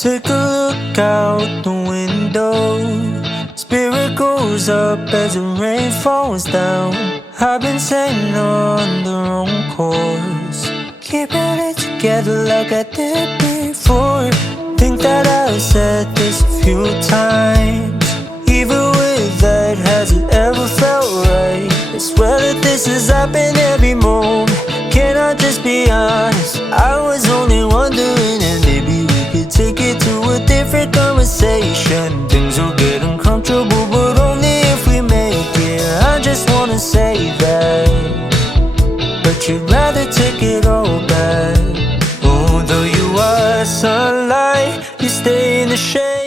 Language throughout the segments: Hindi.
Take a look out the window. Spirit goes up as the rain falls down. I've been sailing on the wrong course, keeping it together like I did before. Think that I've said this a few times. Even with that, has it ever felt right? I swear that this has happened every moment. Can I just be honest? I was only wondering, and maybe we could take it to a different conversation. Things will get uncomfortable, but only if we make it. I just wanna say that, but you'd rather take it all back. Although you are sunlight, you stay in the shade.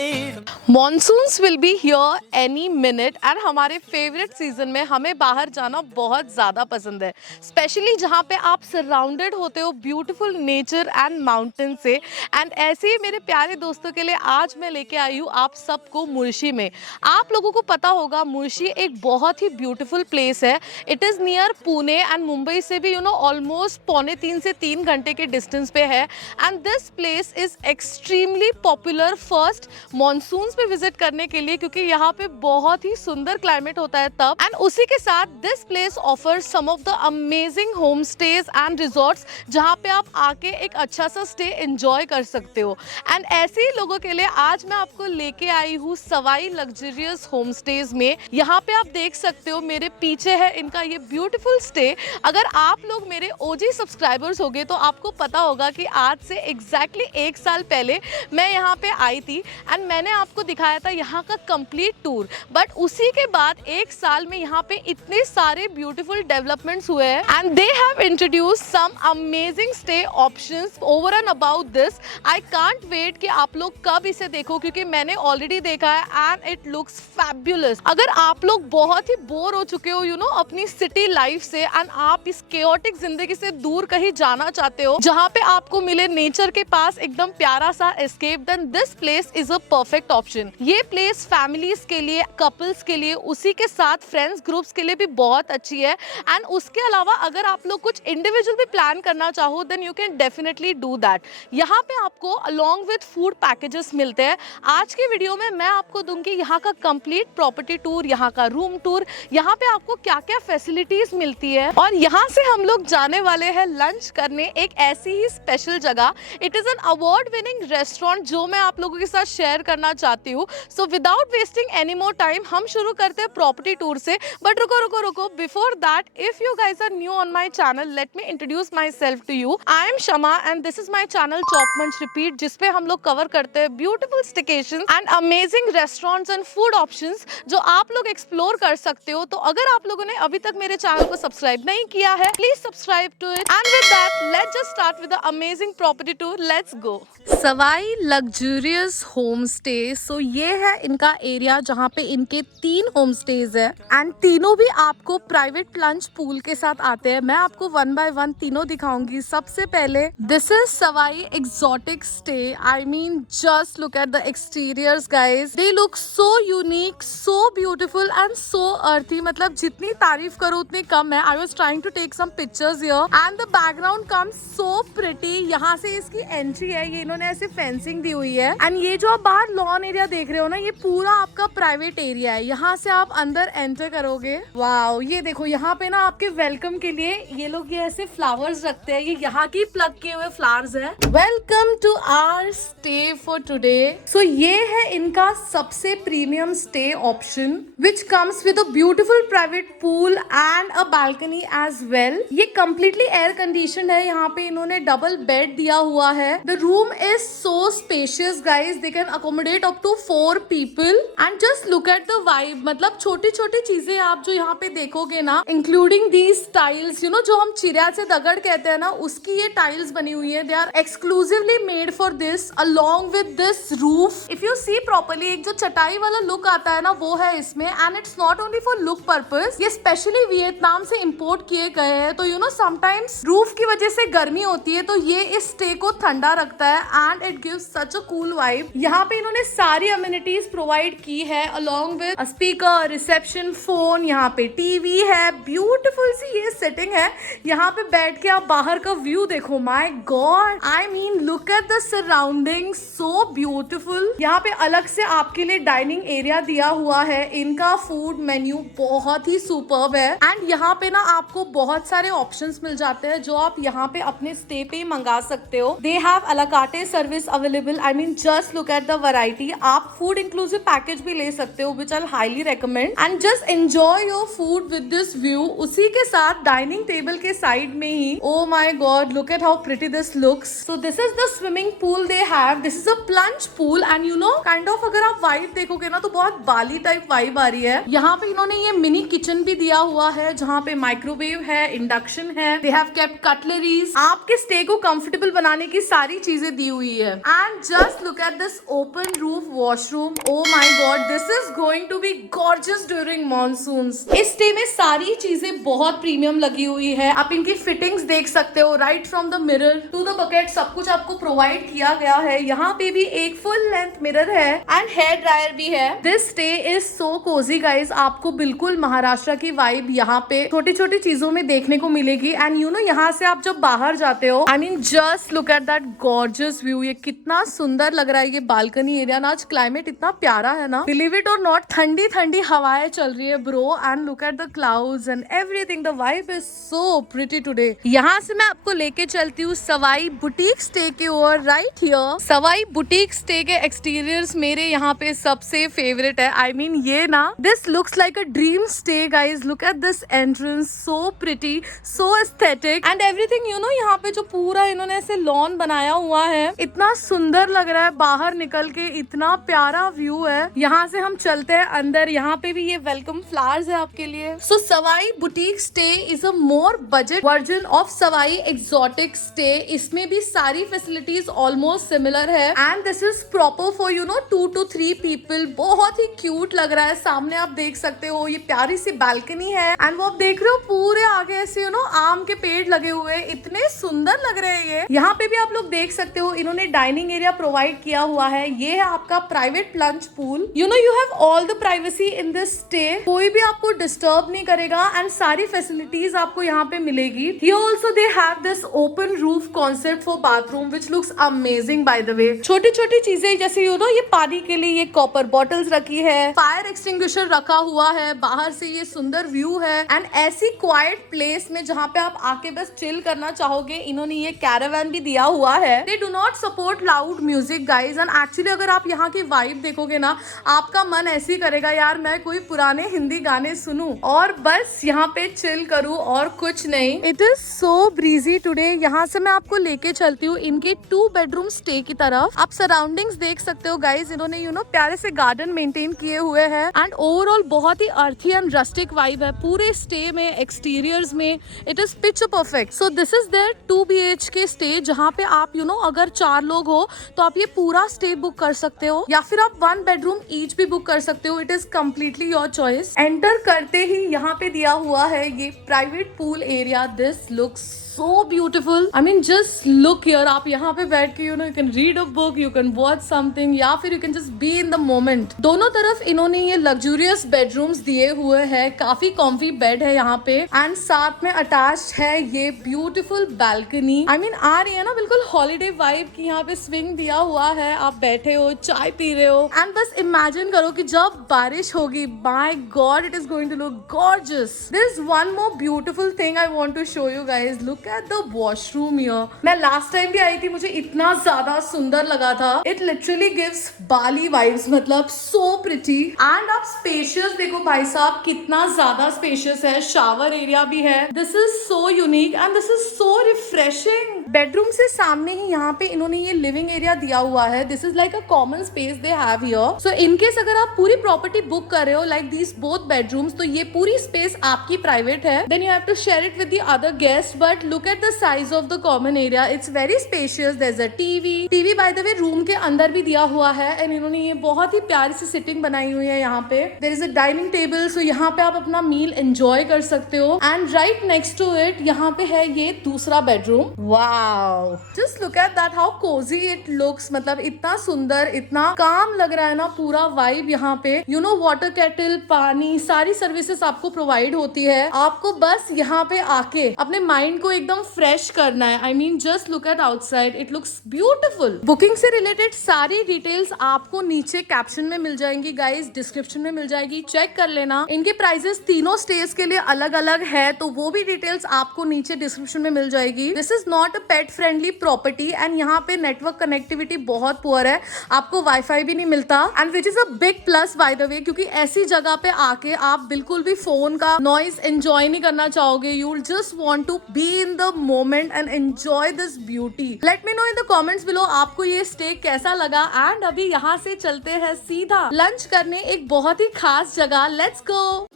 Monsoons will be here any minute and हमारे फेवरेट सीजन में हमें बाहर जाना बहुत ज़्यादा पसंद है, स्पेशली जहाँ पे आप सराउंडेड होते हो ब्यूटीफुल नेचर एंड माउंटेन से। एंड ऐसे ही मेरे प्यारे दोस्तों के लिए आज मैं लेके आई हूँ आप सबको मुर्शी में। आप लोगों को पता होगा मुर्शी एक बहुत ही ब्यूटीफुल प्लेस है। It is near Pune and Mumbai से भी ऑलमोस्ट 2.25 से 3 घंटे के डिस्टेंस पे है। And this place is extremely popular first monsoon पे विजिट करने के लिए, क्योंकि यहाँ पे बहुत ही सुंदर क्लाइमेट होता है तब। एंड उसी के साथ this place offers some of the amazing home stays and resorts, जहाँ पे आप आके एक अच्छा सा स्टे एंजॉय कर सकते हो। एंड ऐसे ही लोगों के लिए आज मैं आपको लेके आई हूँ सवाई लग्जरियस होम स्टेज में। यहाँ पे आप देख सकते हो मेरे पीछे है इनका ये ब्यूटीफुल स्टे। अगर आप लोग मेरे ओजी सब्सक्राइबर्स हो गए तो आपको पता होगा कि आज से एग्जैक्टली 1 साल पहले मैं यहाँ पे आई थी एंड मैंने आपको दिखाया था यहाँ का कंप्लीट टूर। बट उसी के बाद 1 साल में यहाँ पे इतने सारे ब्यूटीफुल डेवलपमेंट्स हुए हैं and they have introduce some amazing stay options over and about this. I can't wait कि आप लोग कब इसे देखो, क्योंकि मैंने ऑलरेडी देखा है एंड इट लुक्स फैब्युलस। अगर आप लोग बहुत ही बोर हो चुके हो अपनी सिटी लाइफ से एंड आप इस केओटिक जिंदगी से दूर कहीं जाना चाहते हो जहाँ पे आपको मिले नेचर के पास एकदम प्यारा सा escape, then this place is a perfect option. ये प्लेस फैमिलीज के लिए, कपल्स के लिए, उसी के साथ फ्रेंड्स ग्रुप्स के लिए भी बहुत अच्छी है। एंड उसके अलावा अगर आप लोग कुछ इंडिविजुअल भी प्लान करना चाहो then you can definitely do that. यहाँ पे आपको अलॉन्ग विद फूड पैकेजेस मिलते हैं। आज की वीडियो में मैं आपको दूंगी यहाँ का कंप्लीट प्रॉपर्टी टूर, यहाँ का रूम टूर, यहाँ पे आपको क्या क्या फैसिलिटीज मिलती है। और यहाँ से हम लोग जाने वाले हैं लंच करने एक ऐसी ही स्पेशल जगह। It is an award winning restaurant जो मैं आप लोगों के साथ शेयर करना चाहती हूँ। So without wasting any more time हम शुरू करते हैं प्रॉपर्टी टूर से। बट रुको रुको रुको, before that if you guys are new on my channel let me introduce myself to you. I am Shama and this is my channel chop munch repeat, जिसपे हम लोग कवर करते हैं beautiful staycations and amazing restaurants and food options जो आप लोग एक्सप्लोर कर सकते हो। तो अगर आप लोगों ने अभी तक मेरे चैनल को सब्सक्राइब नहीं किया है please subscribe to it. And with that let's just start with the amazing property tour. Let's go. Sawai luxurious home stay. So ये है इनका एरिया जहाँ पे इनके 3 होम स्टेज है एंड तीनों भी आपको प्राइवेट प्लंज पूल के साथ आते हैं। मैं आपको 1 बाय 1 तीनों दिखाऊंगी। सबसे पहले this is Sawai exotic stay. I mean just look at the exteriors guys, they look so unique, so beautiful and so earthy. मतलब जितनी तारीफ करो उतनी कम है। I was trying to take some pictures here and the background comes so pretty. यहाँ से इसकी एंट्री है, ये इन्होंने ऐसे फेंसिंग दी हुई है एंड ये जो आप बाहर लॉन एरिया देख रहे हो ना, ये पूरा आपका प्राइवेट एरिया है। यहाँ से आप अंदर एंटर करोगे। वाओ, ये देखो यहाँ पे ना आपके वेलकम के लिए ये लोग ये ऐसे फ्लावर्स रखते हैं। ये यहाँ की प्लग किए हुए फ्लावर्स है। Welcome to our stay for today. So ये है इनका सबसे premium stay option which comes with a beautiful private pool and a balcony as well. ये कम्प्लीटली एयर कंडीशनड है। यहाँ पे इन्होंने डबल बेड दिया हुआ है। The room is so spacious guys, they can accommodate up to 4 people and just look at the vibe. मतलब छोटी छोटी चीजें आप जो यहाँ पे देखोगे ना, इंक्लूडिंग दीज टाइल्स, जो हम चिड़िया से दगड़ कहते हैं ना, उसकी ये टाइल्स बनी हुई है। They are exclusively made for this along with this roof. If you see properly, एक जो चटाई वाला लुक आता है ना वो है इसमें। And it's not only for look purpose, ये स्पेशली वियतनाम से इम्पोर्ट किए गए हैं। तो समटाइम्स रूफ की वजह से गर्मी होती है तो ये इस स्टे को ठंडा रखता है and it gives such a cool vibe. यहाँ पे इन्होंने सारी अम्यूनिटीज प्रोवाइड की है along with speaker, reception, phone, यहाँ पे टीवी है। ब्यूटीफुल सी ये सेटिंग है। यहाँ पे बैठ के आप बाहर का व्यू देखो। My God, I mean look at the surroundings, so beautiful. यहाँ पे अलग से आपके लिए डाइनिंग एरिया दिया हुआ है। इनका फूड मेन्यू बहुत ही सुपर्ब है एंड यहाँ पे ना आपको बहुत सारे ऑप्शंस मिल जाते हैं जो आप यहाँ पे अपने स्टे पे ही मंगा सकते हो। They have a la carte service available. I mean just look at the variety. आप फूड इंक्लूसिव पैकेज भी ले सकते हो which I highly recommend and just enjoy your food with this view. उसी के साथ डाइनिंग टेबल के साइड में ही, oh my god, look at how pretty this looks. So this is the swimming pool they have. This is a plunge pool and you know kind of अगर आप वाइब देखोगे ना तो बहुत बाली टाइप वाइब आ रही है। यहाँ पे इन्होंने ये मिनी किचन भी दिया हुआ है जहाँ पे माइक्रोवेव है, इंडक्शन है। They have kept cutleries. आपके स्टे को कंफर्टेबल बनाने की सारी चीजें दी हुई है and just look at this open roof washroom. Oh my god, this is going to be gorgeous during monsoons. इस स्टे में सारी चीजें बहुत प्रीमियम लगी हुई है। आप इनकी फिटिंग्स देख सकते हो, right from the mirror to the bucket सब कुछ आपको प्रोवाइड किया गया है। यहाँ पे भी एक फुल लेंथ मिरर है एंड हेयर ड्रायर भी है। This stay is so cozy guys. आपको बिल्कुल महाराष्ट्र की वाइब यहाँ पे छोटी छोटी चीजों में देखने को मिलेगी एंड यू नो यहाँ से आप जब बाहर जाते हो, आई mean just look at that gorgeous view. ये कितना सुंदर लग रहा है ये बालकनी एरिया ना। आज क्लाइमेट इतना प्यारा है ना, बिलीव इट और नॉट, ठंडी ठंडी हवाएं चल रही है bro and look at the clouds and everything. The vibe is so pretty today. यहाँ से मैं आपको लेके चलती हूँ सवाई बुटीक स्टे की ओर, right here. Sawai boutique stay के एक्सटीरियर्स मेरे यहाँ पे सबसे फेवरेट है। आई मीन ये ना, this looks like a dream stay guys. Look at this entrance, so pretty, so aesthetic and everything. You know यहाँ पे जो पूरा इन्होंने ऐसे लॉन बनाया हुआ है, इतना सुंदर लग रहा है। बाहर निकल के इतना प्यारा व्यू है। यहाँ से हम चलते हैं अंदर। यहाँ पे भी ये वेलकम फ्लावर्स है आपके लिए। So Sawai boutique stay is a more budget version of Sawai exotic stay. इसमें भी सारी फैसिलिटीज ऑलमोस्ट सिमिलर है and this is proper for you know 2 to 3 people. बहुत ही क्यूट लग रहा है। सामने आप देख सकते हो ये प्यारी सी बालकनी है एंड वो आप देख रहे हो पूरे आगे ऐसे यू नो आम के पेड़ लगे हुए, इतने सुंदर लग रहे हैं ये। यहाँ पे भी आप लोग देख सकते हो इन्होंने डाइनिंग एरिया प्रोवाइड किया हुआ है। ये है आपका private plunge pool. You know you have all the privacy in this stay. कोई भी आपको डिस्टर्ब नहीं करेगा एंड सारी फैसिलिटीज आपको यहाँ पे मिलेगी। Here also they have this open roof concept for bathroom which looks amazing by the way। छोटी छोटी चीजें जैसे यू नो ये पानी के लिए ये कॉपर बॉटल्स रखी है, फायर एक्सटिंग्विशर रखा हुआ है, बाहर से ये सुंदर व्यू है एंड ऐसी क्वाइट प्लेस में जहाँ पे आप आके बस चिल करना चाहोगे, इन्होंने ये कैरावैन भी दिया हुआ है। They do not support loud music guys and actually अगर आप यहाँ की वाइब देखोगे ना, आपका मन ऐसे ही करेगा यार मैं कोई पुराने हिंदी गाने सुनूं और बस यहाँ पे चिल करूं और कुछ नहीं। It is so breezy today. यहाँ से मैं आपको लेके चलती हूँ इनके 2 बेडरूम स्टे की तरफ। आप सराउंडिंग्स देख सकते हो गाइज। इन्होंने यू नो प्यारे से गार्डन मेंटेन किए हुए हैं एंड ओवरऑल बहुत ही अर्थी एंड रस्टिक वाइब है पूरे स्टे में, एक्सटीरियर्स में। It is pitch perfect. So this is their 2 BHK stay जहाँ पे आप यू नो अगर 4 लोग हो तो आप ये पूरा स्टे बुक कर सकते हो या फिर आप 1 बेडरूम ईच भी बुक कर सकते हो। It is completely your choice. Enter करते ही यहाँ पे दिया हुआ है ये private pool area. This looks so beautiful. I mean just look here. आप यहाँ पे बैठ के you know you can read a book, you can watch something या फिर you can just be in the moment. दोनों तरफ इन्होंने ये luxurious bedrooms दिए हुए हैं। काफी comfy बेड है यहाँ पे एंड साथ में अटैच्ड है ये beautiful balcony. I mean आ रही है ना बिल्कुल holiday vibe की। यहाँ पे swing दिया हुआ है, आप बैठे हो चाय पी रहे हो एंड बस imagine करो कि जब बारिश होगी, my God it is going to look gorgeous. There is one more beautiful thing I want to show you guys. Look at the washroom here. मैं लास्ट टाइम भी आई थी, मुझे इतना ज्यादा सुंदर लगा था। It literally gives Bali vibes, मतलब so pretty and आप spacious देखो भाई साहब, कितना ज्यादा spacious है। शावर एरिया भी है। This is so unique and this is so refreshing. Bedroom से सामने ही यहाँ पे इन्होंने ये लिविंग एरिया दिया हुआ है। This is like a common space they have here. So in case अगर आप पूरी प्रॉपर्टी बुक कर रहे हो like these both bedrooms, तो ये पूरी स्पेस आपकी प्राइवेट है। Then you have to share it with the other guests, but look at the size of the common area. It's very spacious. There's a TV by the way room के अंदर भी दिया हुआ है एंड इन्होंने ये बहुत ही प्यारी सी सिटिंग बनाई हुई है यहाँ पे। There is a dining table, so यहाँ पे आप अपना मील एंजॉय कर सकते हो and right next to it यहाँ पे है ये दूसरा बेडरूम। वाह wow, just look at that, how cozy it looks. मतलब इतना सुंदर, इतना काम लग रहा है ना पूरा वाइब यहाँ पे। यू नो, वाटर केटल, पानी, सारी सर्विसेज आपको प्रोवाइड होती है। आपको बस यहाँ पे आके अपने माइंड को एकदम फ्रेश करना है। आई mean just look eight outside, it looks beautiful. Booking से रिलेटेड सारी डिटेल्स आपको नीचे कैप्शन में मिल जाएंगी गाइस, डिस्क्रिप्शन में मिल जाएगी, चेक कर लेना। इनके प्राइसेस तीनों स्टेज के लिए अलग अलग है, तो वो भी डिटेल्स आपको नीचे डिस्क्रिप्शन में मिल जाएगी। This is not a pet friendly property and यहाँ पे नेटवर्क कनेक्टिविटी बहुत पुअर है, आपको वाईफाई भी नहीं मिलता, and which is a big plus by the way, क्योंकि ऐसी जगह पे आके आप बिल्कुल भी फोन का नॉइज एंजॉय नहीं करना चाहोगे। You will just want to be in the moment and enjoy this beauty. Let me know in the comments below आपको ये स्टे कैसा लगा। एंड अभी यहाँ से चलते हैं सीधा लंच करने एक बहुत ही खास जगह। Let's go.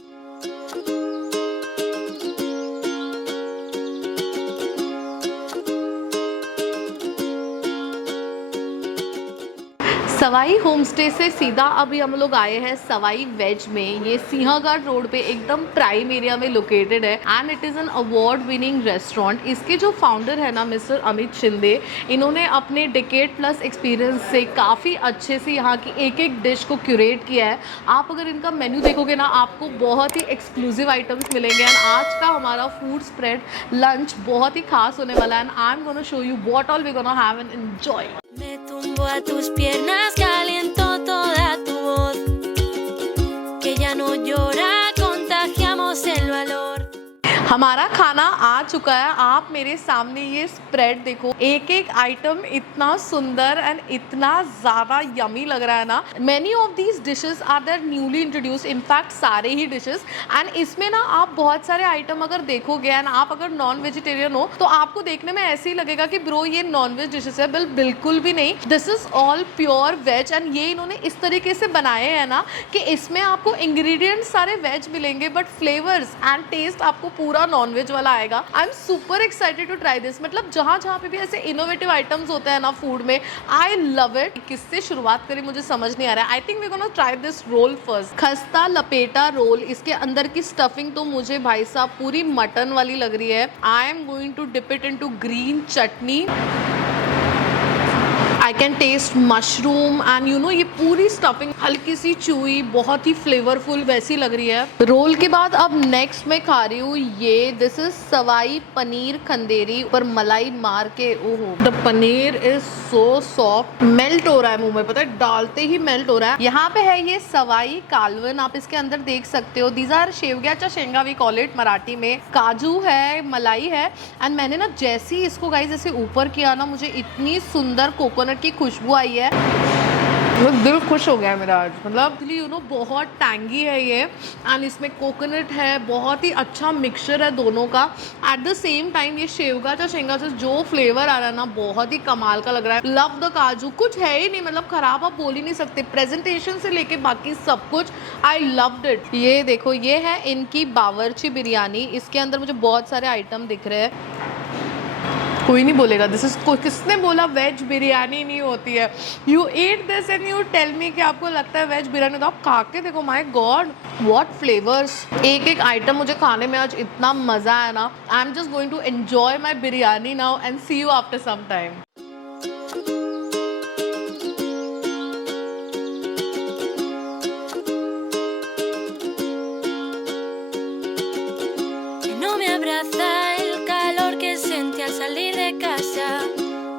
सवाई होमस्टे से सीधा अभी हम लोग आए हैं सवाई वेज में। ये सिंहगढ़ रोड पे एकदम प्राइम एरिया में लोकेटेड है and it is an award winning restaurant. इसके जो फाउंडर है ना मिस्टर अमित शिंदे, इन्होंने अपने डिकेड प्लस एक्सपीरियंस से काफ़ी अच्छे से यहाँ की एक एक डिश को क्यूरेट किया है। आप अगर इनका मेन्यू देखोगे ना, आपको बहुत ही एक्सक्लूसिव आइटम्स मिलेंगे। एंड आज का हमारा फूड स्प्रेड लंच बहुत ही खास होने वाला है and I am gonna show you what all we gonna have and enjoy. Me tumbo a tus piernas, caliento toda tu voz, que ya no llora, contagiamos el valor. हमारा खाना आ चुका है, आप मेरे सामने ये स्प्रेड देखो, एक एक आइटम इतना सुंदर एंड इतना ज़्यादा यमी लग रहा है ना। Many of these dishes are there newly introduce, in fact सारे ही डिशेस। एंड इसमें ना आप बहुत सारे आइटम अगर देखोगे एंड आप अगर नॉन वेजिटेरियन हो तो आपको देखने में ऐसे ही लगेगा कि ब्रो ये नॉन वेज डिशेस है। बिल्कुल भी नहीं, this is all pure veg. And ये इन्होंने इस तरीके से बनाए हैं ना कि इसमें आपको इंग्रेडिएंट्स सारे वेज मिलेंगे बट फ्लेवर्स एंड टेस्ट आपको पूरा नॉन वेज वाला आएगा। I am super excited to try this. मतलब जहाँ पे भी ऐसे इनोवेटिव आइटम्स होते हैं ना फूड में, आई लव इट। किससे शुरुआत करें मुझे समझ नहीं आ रहा है। I think we gonna try this roll first. खस्ता लपेटा रोल, इसके अंदर की स्टफिंग तो मुझे भाई साहब पूरी मटन वाली लग रही है। I am going to dip it into green chutney. I can taste mushroom and you know ये पूरी स्टफिंग हल्की सी चूई, बहुत ही फ्लेवरफुल वैसी लग रही है। रोल के बाद अब नेक्स्ट मैं खा रही हूँ ये, दिस इज सवाई पनीर खंदेरी, ऊपर मलाई मार के। ओहो, the paneer is so soft, melt हो रहा है मुंह में, पता है डालते ही मेल्ट हो रहा है। यहाँ पे है ये सवाई कालवन, आप इसके अंदर देख सकते हो। दीज आर शेवग्याचा शेंगा वी कॉल इट मराठी में। काजू है, मलाई है एंड मैंने ना जैसे ही इसको गाइस ऐसे ऊपर किया ना, मुझे इतनी सुंदर कोकोनट की खुशबू आई है, दिल खुश हो गया मेरा आज। मतलब यू नो बहुत टैंगी है ये एंड इसमें कोकोनट है, बहुत ही अच्छा मिक्सचर है दोनों का। एट द सेम टाइम ये शेवगा शेंगा से जो फ्लेवर आ रहा है ना, बहुत ही कमाल का लग रहा है। लव द काजू, कुछ है ही नहीं, मतलब खराब आप बोल ही नहीं सकते। प्रेजेंटेशन से लेके बाकी सब कुछ आई लव्ड इट। ये देखो, ये है इनकी बावर्ची बिरयानी, इसके अंदर मुझे बहुत सारे आइटम दिख रहे हैं। कोई नहीं बोलेगा दिस इज, किसने बोला वेज बिरयानी नहीं होती है। You eat this and you tell me कि आपको लगता है वेज बिरयानी, तो आप खा के देखो। My God what flavours. एक एक आइटम मुझे खाने में आज इतना मजा आया ना। I am just going to enjoy my biryani now and see you after some time. No me abraza el calor que sentí al salir de casa,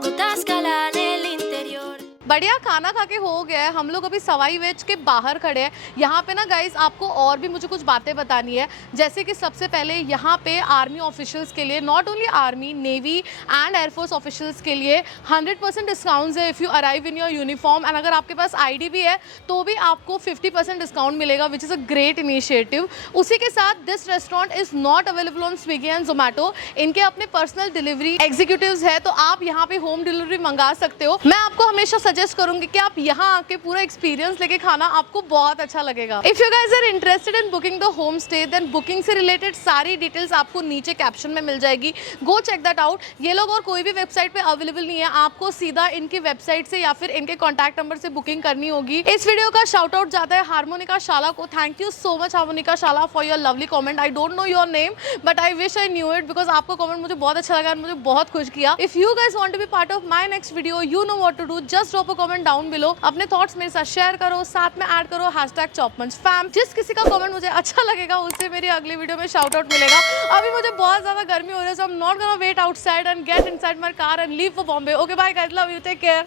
gotas calan el interior. बढ़िया खाना खा के हो गया है। हम लोग अभी सवाई वेज के बाहर खड़े हैं। यहाँ पे ना गाइस आपको और भी मुझे कुछ बातें बतानी है। जैसे कि सबसे पहले यहाँ पे आर्मी ऑफिशियल्स के लिए, not only army, navy and air force officials के लिए 100% डिस्काउंट्स है if you arrive in your uniform. And अगर आपके पास आईडी भी है तो भी आपको 50% डिस्काउंट मिलेगा, which is a great initiative. उसी के साथ this restaurant is not available on Swiggy and Zomato. इनके अपने पर्सनल डिलीवरी एग्जीक्यूटिव्स है, तो आप यहाँ पे होम डिलीवरी मंगा सकते हो। मैं आपको हमेशा सजेस्ट सजेस्ट करूंगी कि आप यहाँ आके पूरा एक्सपीरियंस लेके खाना, आपको बहुत अच्छा लगेगा। If you guys are interested in booking the home stay, then booking से रिलेटेड सारी डिटेल्स आपको नीचे कैप्शन में मिल जाएगी, गो चेक दैट आउट। ये लोग और कोई भी वेबसाइट पे अवेलेबल नहीं है, आपको सीधा इनकी वेबसाइट से या फिर इनके कॉन्टैक्ट नंबर से बुकिंग करनी होगी। इस वीडियो का शाउट आउट जाता है हार्मोनिका शाला को। Thank you so much harmonica Shala for your lovely comment. I don't know your name but I wish I knew it, because आपका कमेंट मुझे बहुत अच्छा लगा और मुझे बहुत खुश किया। If you guys want to be part of my next video, you know what to do, just drop a comment down below. अपने थॉट्स मेरे साथ शेयर करो, साथ में ऐड करो #chopmunchfam। जिस किसी का कमेंट मुझे अच्छा लगेगा उससे मेरी अगली वीडियो में शाउट आउट मिलेगा। अभी मुझे बहुत ज्यादा गर्मी हो रही है, so I am not gonna wait outside and get inside my car and leave for Bombay. Okay bye guys, love you, take care.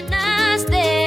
Ganas de